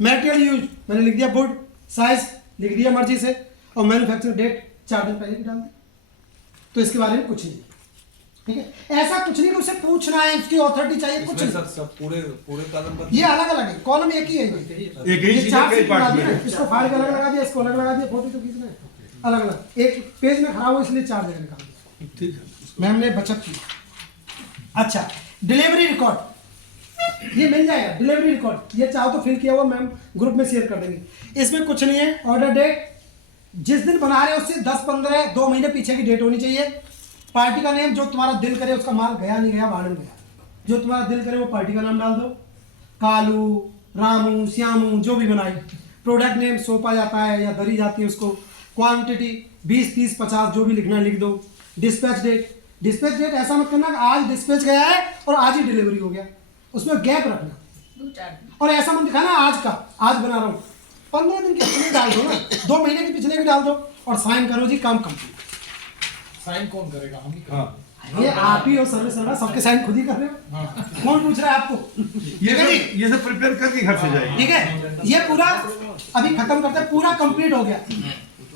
Material use मैंने लिख दिया वुड, साइज लिख दिया मर्जी से, और मैन्युफैक्चरिंग डेट 4 दिन पहले भी डाल दी। तो इसके बारे में कुछ नहीं, ठीक है। ऐसा कुछ नहीं कि उसे पूछना है, उसकी ऑथोरिटी चाहिए, कुछ नहीं। सब पूरे कॉलम पर ये अलग अलग है, कॉलम एक ही है, एक ही चीज चार कई सीट पार्ट बना में दिया, इसको फाड़ के अलग लगा दिया, इसको अलग लगा दिया, फोटो तो खींचना है अलग अलग, एक पेज में खराब हो इसलिए 4 जगह निकाल दिया। ठीक है, मैम ने बचत की। अच्छा, डिलीवरी रिकॉर्ड ये मिल जाएगा, डिलीवरी रिकॉर्ड ये चाहो तो फिल किया हुआ मैम ग्रुप में शेयर कर देंगे। इसमें कुछ नहीं है, ऑर्डर डेट जिस दिन बना रहे हो उससे 10-15 2 महीने पीछे की डेट होनी चाहिए। पार्टी का नेम जो तुम्हारा दिल करे, उसका माल गया नहीं गया वार्डन गया, जो तुम्हारा दिल करे वो पार्टी का नाम डाल दो, कालू, रामू, श्यामू, जो भी बनाई। प्रोडक्ट नेम सोपा जाता है या दरी जाती है उसको। क्वांटिटी 20, 30, 50 जो भी लिखना है लिख दो। डिस्पैच डेट ऐसा मत करना कि आज डिस्पैच गया है और आज ही डिलीवरी हो गया, उसमें गैप रखना। और ऐसा मत दिखाना आज का आज बना रहा हूँ, 15 दिन के पिछले डाल दो ना, 2 महीने के पिछले भी डाल दो, और साइन करो जी, काम कंप्लीट। साइन कौन करेगा? हम ही हाँ ये आप ही हो, सर्विस वाला, सबके साइन खुद ही कर रहे हो। कौन पूछ रहा है आपको? ये सब प्रिपेयर करके घर से जाएगी। ठीक है, ये पूरा अभी खत्म करते हैं, पूरा कंप्लीट हो गया।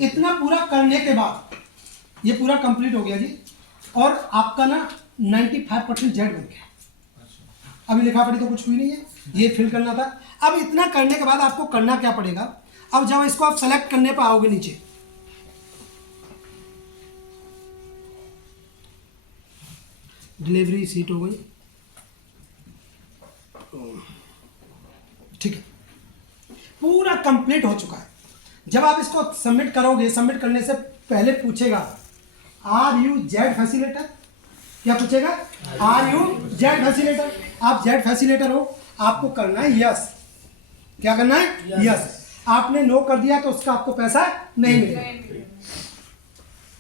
इतना पूरा करने के बाद ये पूरा कंप्लीट हो गया जी, और आपका ना 95% जेड बन गया। अभी लिखा पढ़ी तो कुछ हुई नहीं है, ये फिल करना था। अब इतना करने के बाद आपको करना क्या पड़ेगा? अब जब इसको आप सेलेक्ट करने पर आओगे नीचे, डिलीवरी सीट हो गई, ठीक है, पूरा कंप्लीट हो चुका है। जब आप इसको सबमिट करोगे, सबमिट करने से पहले पूछेगा आर यू जेड फैसिलिटेटर। क्या पूछेगा? Are you Z facilitator. आप जेड फैसिलिटेटर हो, आपको करना है यस। क्या करना है? यस। आपने नो कर दिया तो उसका आपको पैसा नहीं मिलेगा,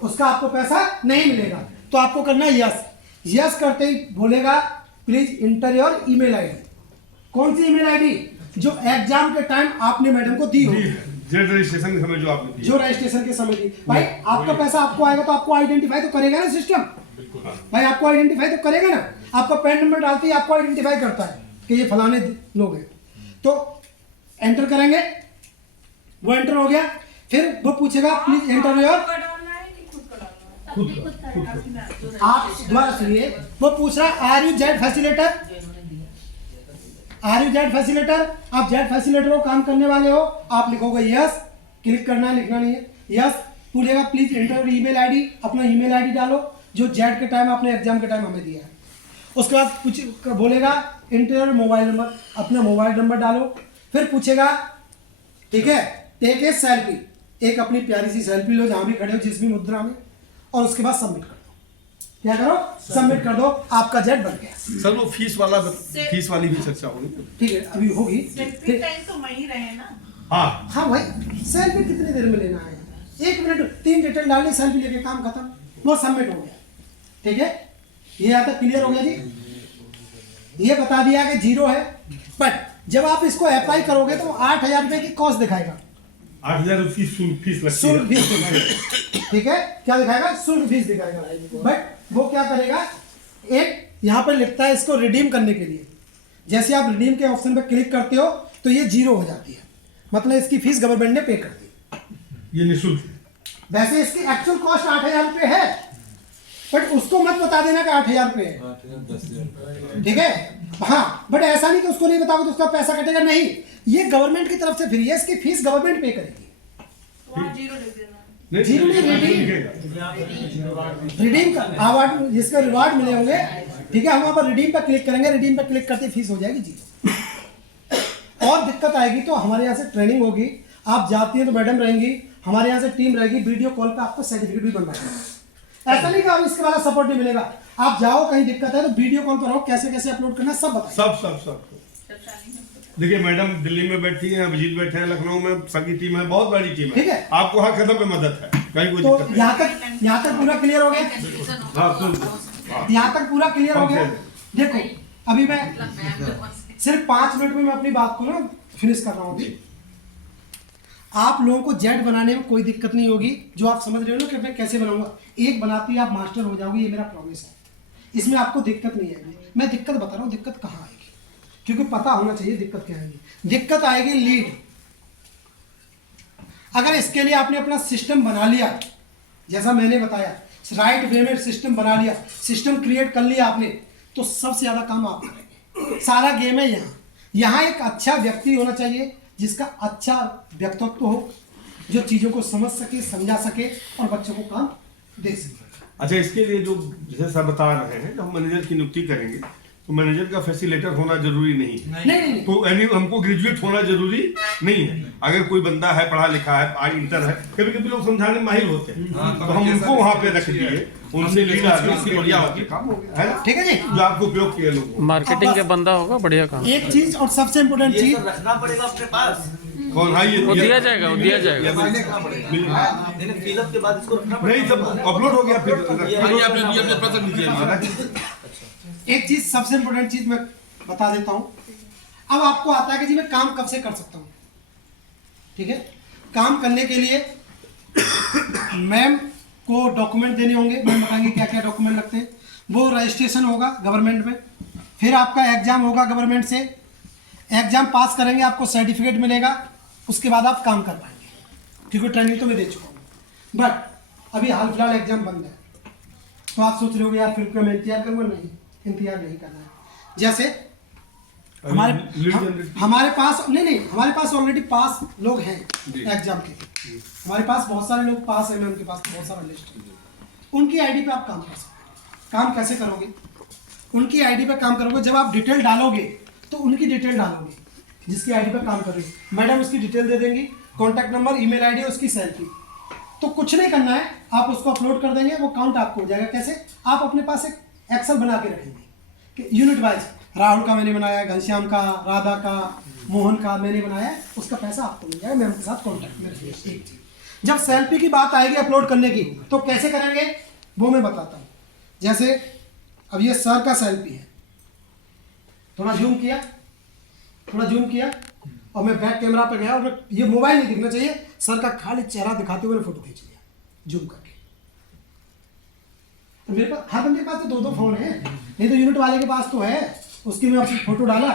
उसका आपको पैसा नहीं मिलेगा। तो आपको करना है यस। यस करते ही बोलेगा please inter your email ID. कौन सी ईमेल आईडी? जो एग्जाम के टाइम आपने मैडम को दी हो, जेड रजिस्ट्रेशन के समय जो आपने दिया, जो रजिस्ट्रेशन के समय दी। भाई आपका पैसा आपको आएगा तो आपको आइडेंटिफाई तो करेगा ना सिस्टम। भाई आपको आइडेंटिफाई तो करेगा ना, आपका पैन नंबर डालते ही आपको आइडेंटिफाई करता है कि ये फलाने लोग हैं। तो एंटर करेंगे, वो एंटर हो गया, फिर वो पूछेगा प्लीज एंटर योर। आप दोबारा सुनिए, वो पूछ रहा है are you Z facilitator. Are you Z facilitator? आप जेड फैसिलिटेटर हो, काम करने वाले हो, आप लिखोगे यस। क्लिक करना है, लिखना नहीं है, यस। पूछेगा प्लीज एंटर ईमेल आईडी, अपना ईमेल आईडी डालो जो जेड के टाइम आपने एग्जाम के टाइम हमें दिया है। उसके बाद कुछ बोलेगा इंटर मोबाइल नंबर, अपना मोबाइल नंबर डालो। फिर पूछेगा, ठीक है, टेक ए सेल्फी, एक अपनी प्यारी सी सेल्फी लो जहां भी खड़े हो, जिस भी मुद्रा में, और उसके बाद सबमिट कर दो। क्या करो? सबमिट कर दो, आपका जेड बन गया। सर वो फीस वाली भी चर्चा होगी। ठीक है, अभी होगी। तो वहीं रहे ना। हाँ हाँ भाई, सेल्फी कितनी देर में लेना है? 1 मिनट, 3 डिटेल डालनी, सेल्फी लेके काम खत्म, वो सबमिट हो गया। ठीक है, ये यहाँ तक क्लियर हो गया जी। ये बता दिया कि 0 है, बट जब आप इसको अप्लाई करोगे तो 8,000 रुपए की कॉस्ट दिखाएगा। 8,000 उसकी फीस लगती शुल्क है। फीस दिखाएगा। ठीक है, क्या दिखाएगा? शुल्क फीस दिखाएगा। बट वो क्या करेगा, एक यहाँ पर लिखता है इसको रिडीम करने के लिए। जैसे आप रिडीम के ऑप्शन पर क्लिक करते हो तो ये 0 हो जाती है, मतलब इसकी फीस गवर्नमेंट ने पे कर दी। ये निःशुल्क। वैसे इसकी एक्चुअल कॉस्ट 8,000 रुपए है, बट उसको मत बता देना कि 8,000 रुपए है। ठीक है, हाँ, बट ऐसा नहीं कि उसको नहीं बताओगे तो उसका पैसा कटेगा, नहीं। ये गवर्नमेंट की तरफ से फ्री है, इसकी फीस गवर्नमेंट पे करेगी। जीरो नहीं, रिडीम का अवार्ड, जिसका रिवार्ड मिले होंगे। ठीक है, हम वहां पर रिडीम पर क्लिक करेंगे, रिडीम पर क्लिक करते फीस हो जाएगी 0। और दिक्कत आएगी तो हमारे यहाँ से ट्रेनिंग होगी, आप जाती हैं तो मैडम रहेंगी, हमारे यहाँ से टीम रहेगी, वीडियो कॉल पे आपको सर्टिफिकेट भी बनवाएंगे। ऐसा नहीं कि आप इसके वाला सपोर्ट नहीं मिलेगा। आप जाओ, कहीं दिक्कत है तो वीडियो कॉल पर रहो, कैसे कैसे अपलोड करना सब बताएं। सब देखिए मैडम दिल्ली में बैठी है, अभिजीत बैठे हैं लखनऊ में, सबकी टीम है, बहुत बड़ी टीम है। ठीक है, आपको हर कदम पे मदद है, कहीं कोई तो दिक्कत नहीं। यहाँ तक पूरा क्लियर हो गया। यहाँ तक पूरा क्लियर हो गया। देखो अभी मैं सिर्फ 5 मिनट में मैं अपनी बात को ना फिनिश कर रहा हूँ। अभी आप लोगों को जेड बनाने में कोई दिक्कत नहीं होगी। जो आप समझ रहे हो ना कि मैं कैसे बनाऊंगा, एक बनाते ही आप मास्टर हो जाओगे, ये मेरा प्रॉमिस है। इसमें आपको दिक्कत नहीं आएगी। मैं दिक्कत बता रहा हूँ, दिक्कत कहाँ आएगी। क्योंकि पता होना चाहिए दिक्कत क्या आएगी। दिक्कत आएगी लीड। अगर इसके लिए आपने अपना सिस्टम बना लिया, जैसा मैंने बताया, राइट वे में सिस्टम बना लिया, सिस्टम क्रिएट कर लिया आपने, तो सबसे ज़्यादा काम आप करेंगे। सारा गेम है यहाँ एक अच्छा व्यक्ति होना चाहिए जिसका अच्छा व्यक्तित्व हो, जो चीज़ों को समझ सके, समझा सके और बच्चों को काम दे सके। अच्छा, इसके लिए जो जैसे सर बता रहे हैं, जब हम मैनेजर की नियुक्ति करेंगे तो मैनेजर का फैसिलिटेटर होना जरूरी नहीं है। नहीं। तो यानी हमको ग्रेजुएट होना जरूरी नहीं है। अगर कोई बंदा है, पढ़ा लिखा है, आज इंटर है, कभी कभी लोग समझाने में माहिर होते हैं, तो हम उनको वहाँ पे रख दिए, उनसे लीड आदमी बढ़िया होते काम हो गया है ना? ठीक है जी। जो आपको उपयोग किया लोगों मार्केटिंग का बंदा होगा, बढ़िया काम। एक चीज और सबसे इम्पोर्टेंट चीज रखना पड़ेगा अपने पास। कौन है वो दिया जाएगा, वो दिया जाएगा। फिलअप के बाद इसको रखना नहीं, सब अपलोड हो गया फिर एक चीज सबसे इम्पोर्टेंट चीज मैं बता देता हूं। अब आपको आता है कि जी मैं काम कब से कर सकता हूं। ठीक है, काम करने के लिए मैम को डॉक्यूमेंट देने होंगे। मैम बताएंगे क्या क्या डॉक्यूमेंट लगते हैं। वो रजिस्ट्रेशन होगा गवर्नमेंट में, फिर आपका एग्जाम होगा गवर्नमेंट से, एग्जाम पास करेंगे आपको सर्टिफिकेट मिलेगा, उसके बाद आप काम कर पाएंगे। क्योंकि ट्रेनिंग तो मैं दे चुका हूँ। बट अभी हाल फिलहाल एग्जाम बंद है, तो आप सोच रहे हो यार फिर मैं इंतजार करूँगा। नहीं, इंतजार नहीं करना है। जैसे हमारे पास हमारे पास ऑलरेडी पास लोग हैं एग्जाम के। हमारे पास बहुत सारे लोग पास हैं, उनके पास बहुत सारा लिस्ट है। उनकी आईडी पे आप काम कर सकते हैं। काम कैसे करोगे? उनकी आईडी पे काम करोगे, जब आप डिटेल डालोगे तो उनकी डिटेल डालोगे जिसकी आईडी पे काम कर रही है। मैडम उसकी डिटेल दे देंगी, कॉन्टैक्ट नंबर, ईमेल आईडी, उसकी सेल्फी। तो कुछ नहीं करना है, आप उसको अपलोड कर देंगे, वो काउंट आपको हो जाएगा। कैसे? आप अपने पास एक एक्सेल बना के रखेंगे कि यूनिट वाइज राहुल का मैंने बनाया, घनश्याम का, राधा का, मोहन का मैंने बनाया, उसका पैसा आपको मिल जाएगा। मैम के साथ कॉन्टैक्ट में रखिए। एक चीज, जब सेल्फी की बात आएगी अपलोड करने की, तो कैसे करेंगे वो मैं बताता हूँ। जैसे अब ये सर का सेल्फी है, थोड़ा जूम किया और मैं बैक कैमरा पर गया और ये मोबाइल नहीं दिखना चाहिए, सर का खाली चेहरा दिखाते हुए फोटो खींच लिया जूम करके। तो मेरे पास, हर बंदे के पास तो 2 फोन है, नहीं तो यूनिट वाले के पास तो है। उसकी में अपनी फोटो डाला,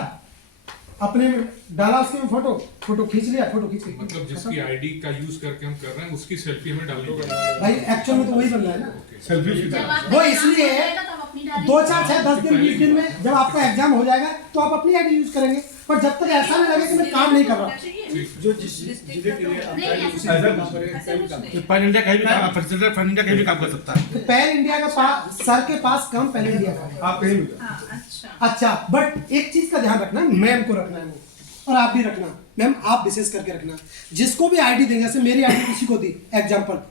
अपने में डाला, उसके में फोटो खींच लिया, फोटो खींच के मतलब जिसकी आईडी का यूज करके हम कर रहे हैं उसकी सेल्फी हमें डालनी पड़ेगी। भाई एक्चुअल में तो वही बन रहा है ना। सेल्फी वो इसलिए 2, 4, 6, 10 दिन 20 दिन में जब आपका एग्जाम हो जाएगा तो आप अपनी आईडी यूज करेंगे। पर जब तक ऐसा नहीं लगे कि मैं काम नहीं कर रहा। जो जिस जिले के लिए पैन इंडिया कहीं भी काम कर सकता है। तो पैन इंडिया का पास, सर के पास काम पैन इंडिया का है। आप कहीं अच्छा, बट एक चीज का ध्यान रखना, मैम को रखना है वो, और आप भी रखना। मैम आप विशेष करके रखना, जिसको भी आईडी देंगे, जैसे मेरी आईडी किसी को दी एग्जाम्पल,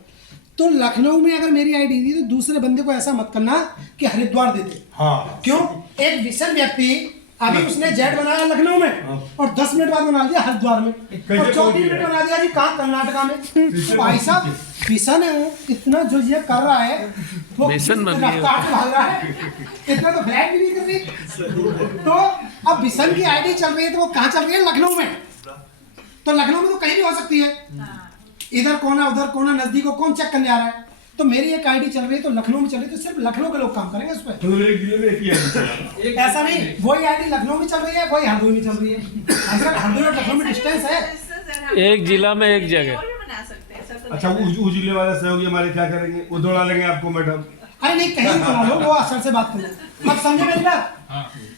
तो लखनऊ में अगर मेरी आईडी दी तो दूसरे बंदे को ऐसा मत करना कि हरिद्वार दे दे। हाँ, क्यों? एक विषम व्यक्ति अभी उसने जेट बनाया लखनऊ में और 10 मिनट बाद बना दिया हरिद्वार में और 34 मिनट बना दिया जी कहाँ, कर्नाटका में। तो भाई साहब विशन इतना जो ये कर रहा है वो रफ्तार से भाग रहा है, इतना तो फ्लैट भी नहीं कर रही। तो अब विशन की आईडी चल रही है तो वो कहाँ चल रही है? लखनऊ में। तो लखनऊ में तो कहीं भी हो सकती है, इधर कोना उधर कोना, नजदीक को कौन चेक करने आ रहा है? तो मेरी एक आईडी चल रही है तो लखनऊ में चल रही है, तो सिर्फ लखनऊ के लोग काम करेंगे उस पर। तो एक जिले में एक ही है। ऐसा नहीं, वही आईडी लखनऊ में चल रही है, वही हरदोई में चल रही है। अगर हरदोई और लखनऊ में डिस्टेंस है, एक जिला में एक जगह। और भी बना सकते हैं सर। अच्छा, वो जिले वाले सहयोगी हमारे क्या करेंगे? वो दौड़ा लेंगे आपको मैडम। अरे नहीं, कहीं भी बना लो, वो असर से बात करो। अब समझे मेरी बात?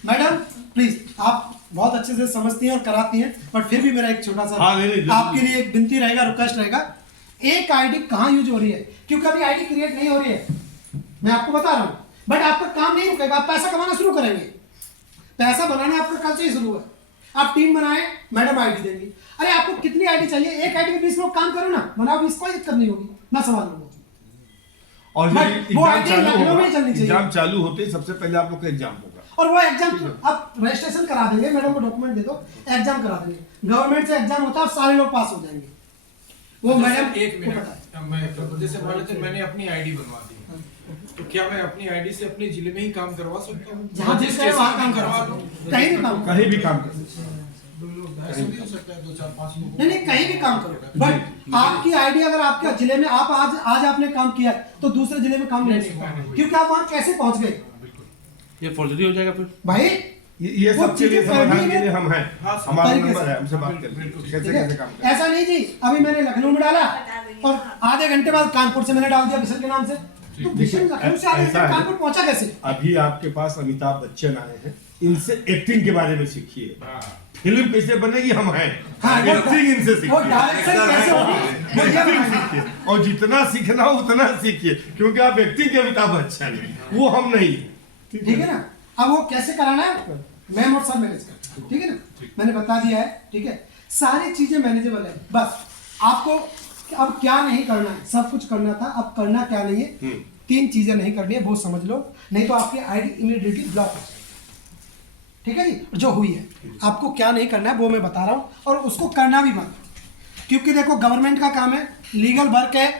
मैडम प्लीज, आप बहुत अच्छे से समझती हैं और कराती हैं, बट फिर भी मेरा एक छोटा सा आपके लिए एक विनती रहेगा, रिक्वेस्ट रहेगा। एक आईडी कहाँ यूज हो रही है? क्योंकि अभी आईडी क्रिएट नहीं हो रही है, मैं आपको बता रहा हूँ, बट आपका काम नहीं रुकेगा, आप पैसा कमाना शुरू करेंगे। पैसा बनाना आपका कल से ही शुरू है। आप टीम बनाए, मैडम आईडी देंगी। अरे आपको कितनी आईडी चाहिए? एक आईडी में 20 लोग काम करो ना, बनाओ 20, कोई दिक्कत नहीं होगी, मैं संभाल लूंगा। और वो आईडी लखनऊ में चलनी चाहिए। एग्जाम चालू होते ही सबसे पहले आप लोग का एग्जाम होगा, और वो एग्जाम आप रजिस्ट्रेशन करा देंगे, मैडम को डॉक्यूमेंट दे दो, एग्जाम करा देंगे। गवर्नमेंट से एग्जाम होता है, सारे लोग पास हो जाएंगे। वो मैडम एक मिनट, मैं जैसे मान लेते मैंने अपनी आईडी बनवा दी, तो क्या मैं अपनी आईडी से अपने जिले में ही काम करवा सकता हूँ? जहाँ जिस कहे वहाँ काम करवा दो, कहीं भी काम, कहीं भी काम कर सकते हैं। ऐसा भी हो सकता है 2, 4, 5 लोग। नहीं कहीं भी काम करो, बट आपकी आईडी अगर आपके जिले में आप आज आपने काम किया तो दूसरे जिले में काम नहीं हो सकता, क्योंकि आप वहाँ कैसे पहुँच गए? ये फॉर्जरी हो जाएगा फिर भाई ये वो सब के लिए चीजें समाधान करनी के लिए है। हम हैं, हाँ, सर, हमारा तरीके नंबर से। है, हमसे बात कर बिल्कुल, कैसे ठीक है? कैसे काम करें। ऐसा नहीं जी, अभी मैंने लखनऊ में डाला और आधे घंटे बाद कानपुर से मैंने डाल दिया बिशन के नाम से, तो बिशन लखनऊ से आधे घंटे ऐसा है। कानपुर पहुंचा कैसे? अभी आपके पास अमिताभ बच्चन आए हैं, इनसे एक्टिंग के बारे में सीखिए। हाँ। फिल्म कैसे बनेगी हम हैं, हाँ, वो एक्टिंग इनसे वो सीखिए। डायरेक्शन कैसे होगी वो ये एक्टिंग बताइए। सीखिए और जितना सीखना हो उतना सीखिए, क्योंकि आप एक्टिंग के अमिताभ बच्चन हैं, वो हम नहीं। ठीक है ना? अब वो कैसे कराना है मैम और सर मैनेज करते हैं, ठीक है ना? मैंने बता दिया है, ठीक है? सारी चीजें मैनेजेबल है, बस आपको अब क्या नहीं करना है, सब कुछ करना था, अब करना क्या नहीं है, 3 चीजें नहीं करनी है, वो समझ लो, नहीं तो आपकी आईडी इमीडिएटली ब्लॉक हो जाएगी। ठीक है जी? जो हुई है, आपको क्या नहीं करना है वो मैं बता रहा हूँ, और उसको करना भी मत, क्योंकि देखो गवर्नमेंट का काम है, लीगल वर्क है,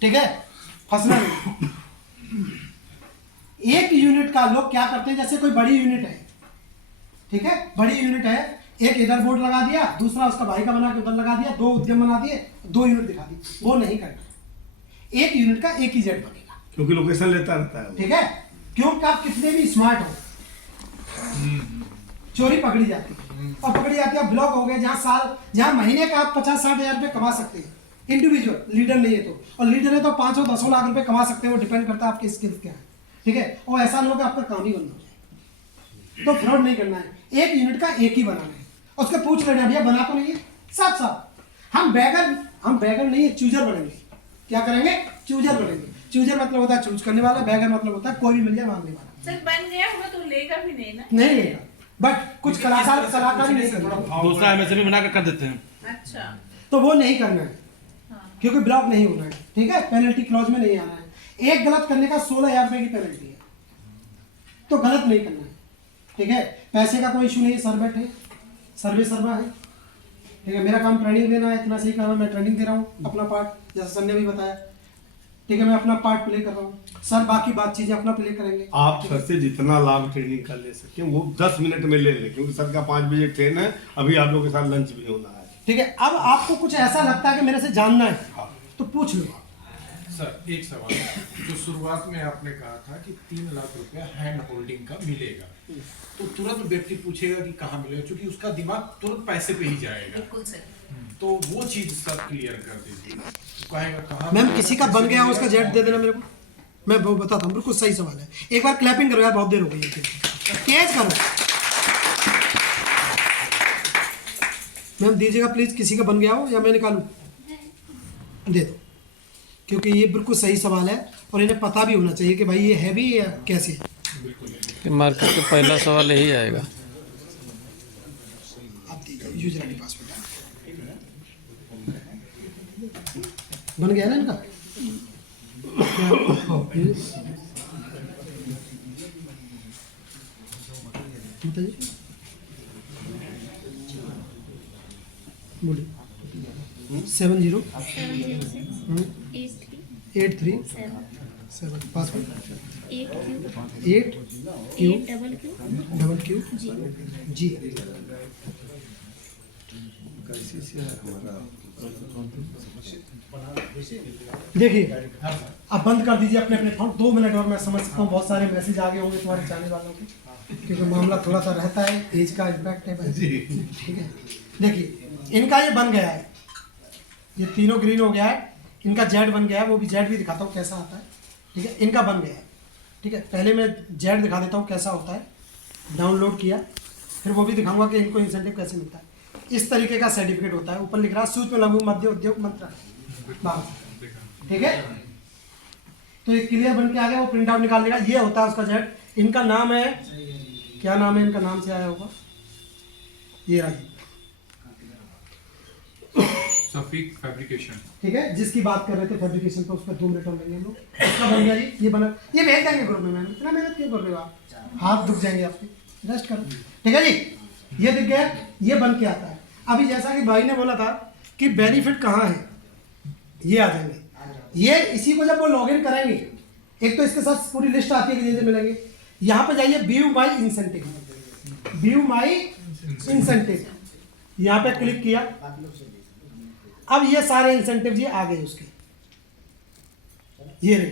ठीक है? फंसना नहीं। एक यूनिट का लोग क्या करते हैं, जैसे कोई बड़ी यूनिट है, ठीक है, बड़ी यूनिट है, एक इधर बोर्ड लगा दिया, दूसरा उसका भाई का बना के उधर लगा दिया, 2 उद्यम बना दिए, 2 यूनिट दिखा दी, वो नहीं करना। एक यूनिट का एक ही जेड बनेगा, क्योंकि लोकेशन लेता रहता है वो। ठीक है? क्योंकि आप कितने भी स्मार्ट हो, चोरी पकड़ी जाती है, और पकड़ी जाती है, ब्लॉक हो गए, जहां महीने का आप 50-60 हजार रुपये कमा सकते हैं इंडिविजुअल, लीडर नहीं है तो, और लीडर है तो 500-10 लाख रुपए कमा सकते हैं, वो डिपेंड करता है आपकी स्किल्स क्या है, ठीक है? और ऐसा नहीं होगा आपका काम ही बंद हो जाए, तो फ्रॉड नहीं करना है, एक यूनिट का एक ही बनाना है, उसके पूछ लेना भैया बना तो नहीं है, साथ हम बैगर नहीं है, चूजर बनेंगे। क्या करेंगे? चूजर बनेंगे। चूजर मतलब होता है चूज करने वाला, बैगर मतलब होता है कोई भी मिल जाए मांगने वाला। सर बन गया होगा तो लेगा भी नहीं ना। नहीं लेगा, बट कुछ कलाकार ही नहीं करेंगे, दूसरा एमएसएमई बना कर देते हैं। अच्छा तो वो नहीं करना है, हाँ। क्योंकि ब्लॉक नहीं होना है, ठीक है? पेनल्टी क्लॉज में नहीं आना है। एक गलत करने का 16,000 रुपए की पेनल्टी है, तो गलत नहीं करना है, ठीक है? पैसे का कोई इशू नहीं है, सर्वेट है, सर्वा है, ठीक है? मेरा काम ट्रेनिंग देना है, इतना सही काम है, मैं ट्रेनिंग दे रहा हूँ अपना पार्ट, जैसा सर ने भी बताया, ठीक है? मैं अपना पार्ट प्ले कर रहा हूँ, सर बाकी बात चीजें अपना प्ले करेंगे। आप सर से जितना लाभ ट्रेनिंग कर ले सके वो 10 मिनट में ले लें, क्योंकि सर का 5 बजे ट्रेन है, अभी आप लोग के साथ लंच भी होना है। ठीक है? अब आपको कुछ ऐसा लगता है कि मेरे से जानना है तो पूछ लो। सर एक सवाल, जो शुरुआत में आपने कहा था कि 3 लाख रुपया हैंड होल्डिंग का मिलेगा, तो तुरंत व्यक्ति पूछेगा कि कहाँ मिलेगा, क्योंकि उसका दिमाग तुरंत पैसे पे ही जाएगा, बिल्कुल सही। तो वो चीज सर क्लियर कर दीजिए, कहेगा कहाँ मैम किसी का बन गया हो उसका जेट दे देना मेरे को, मैं वो बताता हूँ, बिल्कुल सही सवाल है। एक बार क्लैपिंग करो यार, बहुत देर हो गई है, तेज करो मैम, दीजिएगा प्लीज, किसी का बन गया हो या मैं निकालूं? दे दो, क्योंकि ये बिल्कुल सही सवाल है और इन्हें पता भी होना चाहिए कि भाई ये है भी या कैसे है। मार्केट का पहला सवाल यही आएगा। आप दीजिए यूजर आईडी पासवर्ड बन गया ना इनका? बताइए, बोलिए। 70 837 पासवर्ड 8Q जी। देखिए अब बंद कर दीजिए अपने अपने फोन, 2 मिनट और मैं समझ सकता हूँ बहुत सारे मैसेज आ गए होंगे तुम्हारे चाहने वालों के, क्योंकि मामला थोड़ा सा रहता है, एज का इम्पैक्ट है भाई, ठीक है? देखिए इनका ये बन गया है, ये तीनों ग्रीन हो गया है, इनका जेड बन गया है, वो भी जेड भी दिखाता हूँ कैसा आता है, ठीक है? इनका बन गया है, ठीक है? पहले मैं जेड दिखा देता हूँ कैसा होता है, डाउनलोड किया, फिर वो भी दिखाऊंगा कि इनको इंसेंटिव कैसे मिलता है। इस तरीके का सर्टिफिकेट होता है, ऊपर लिख रहा है सूक्ष्म लघु मध्य उद्योग मंत्रालय, ठीक है? तो ये क्लियर बन के आ गया, वो प्रिंट आउट निकाल लेगा, ये होता है उसका जेड। इनका नाम है, क्या नाम है इनका, नाम से आया होगा, ये रहा, सफीक फैब्रिकेशन, ठीक है? जिसकी बात कर रहे थे फैब्रिकेशन पे, उस पर 2 मिनट और लेंगे हम लोग। इसका बन गया जी, ये बना, ये भेज देंगे ग्रुप में। मैम इतना मेहनत क्यों कर रहे हो आप, हाथ दुख जाएंगे आपके, रेस्ट करो, ठीक है जी? ये दिख गया, ये बन के आता है। अभी जैसा कि भाई ने बोला था कि बेनिफिट कहाँ है, ये आ जाएंगे, ये इसी को जब वो लॉगिन करेंगे, एक तो इसके साथ पूरी लिस्ट आती है कि जैसे मिलेंगे, यहाँ पे जाइए व्यू माई इंसेंटिव, व्यू माई इंसेंटिव, यहाँ पे क्लिक किया, अब ये सारे इंसेंटिव ये आ गए उसके, ये रहे।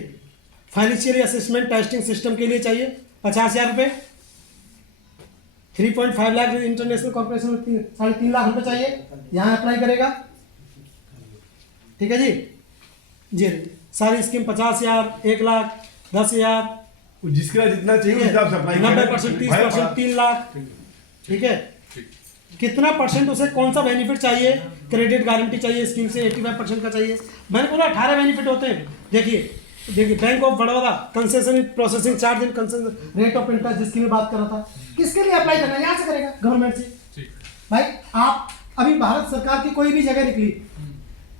फाइनेंशियल असेसमेंट टेस्टिंग सिस्टम के लिए चाहिए 50,000 रुपये, 3.5 लाख इंटरनेशनल कॉर्पोरेशन में 3.5 लाख रुपए चाहिए, यहाँ अप्लाई करेगा। ठीक है जी। जी सारी स्कीम 50,000, 1 लाख, 10,000, जिसका जितना चाहिए उस हिसाब से अप्लाई 90%, 30%, 3 लाख। ठीक है। कितना परसेंट उसे कौन सा बेनिफिट चाहिए, क्रेडिट गारंटी चाहिए स्कीम से 85% का चाहिए। मैंने बोला 18 बेनिफिट होते हैं। देखिए bank of Baroda concession processing charge and concession rate of interest जिसकी मैं बात कर रहा था, किसके लिए अप्लाई करना है, यहाँ से करेगा गवर्नमेंट से। भाई आप अभी भारत सरकार की कोई भी जगह निकली,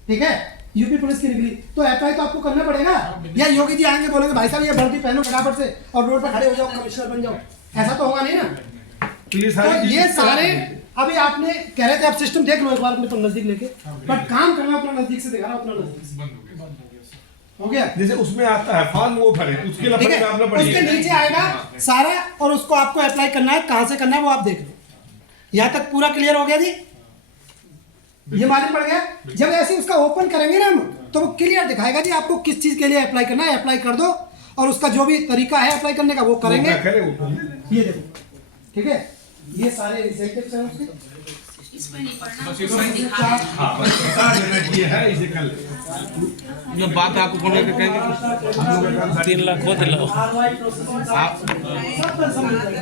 ठीक है, यूपी पुलिस की निकली, तो अप्लाई तो आपको करना पड़ेगा। या योगी जी आएंगे बोलेंगे भाई साहब ये वर्दी पहनो फटाफट से और रोड पर खड़े हो जाओ, कमिश्नर बन जाओ, ऐसा तो होगा नहीं ना। तो ये सारे अभी आपने कह रहे थे आप सिस्टम देख लो एक बार अपने नजदीक लेके, बट काम करना अपना नजदीक से दिखा रहा अपना नजदीक से। हो गया। जैसे उसमें आता है फॉर्म वो भरे, उसके लिए ठीक है, अपना पड़ेगा, उसके नीचे आएगा सारा और उसको आपको अप्लाई करना है, कहाँ से करना है वो आप देख लो। यहाँ तक पूरा क्लियर हो गया जी, ये मालूम पड़ गया। जब ऐसे उसका ओपन करेंगे ना हम, तो वो क्लियर दिखाएगा जी आपको किस चीज के लिए अप्लाई करना है, अप्लाई कर दो और उसका जो भी तरीका है अप्लाई करने का वो करेंगे। ये देखो, ठीक है, ये सारे इंसेंटिव्स हैं उसके। इसमें नहीं पढ़ना, बस ये है, इसे कर ले। जो बात आपको बोलने के कहेंगे 3 लाख को दिलाओ। RY प्रोसेसिंग सब मिल जाएगा।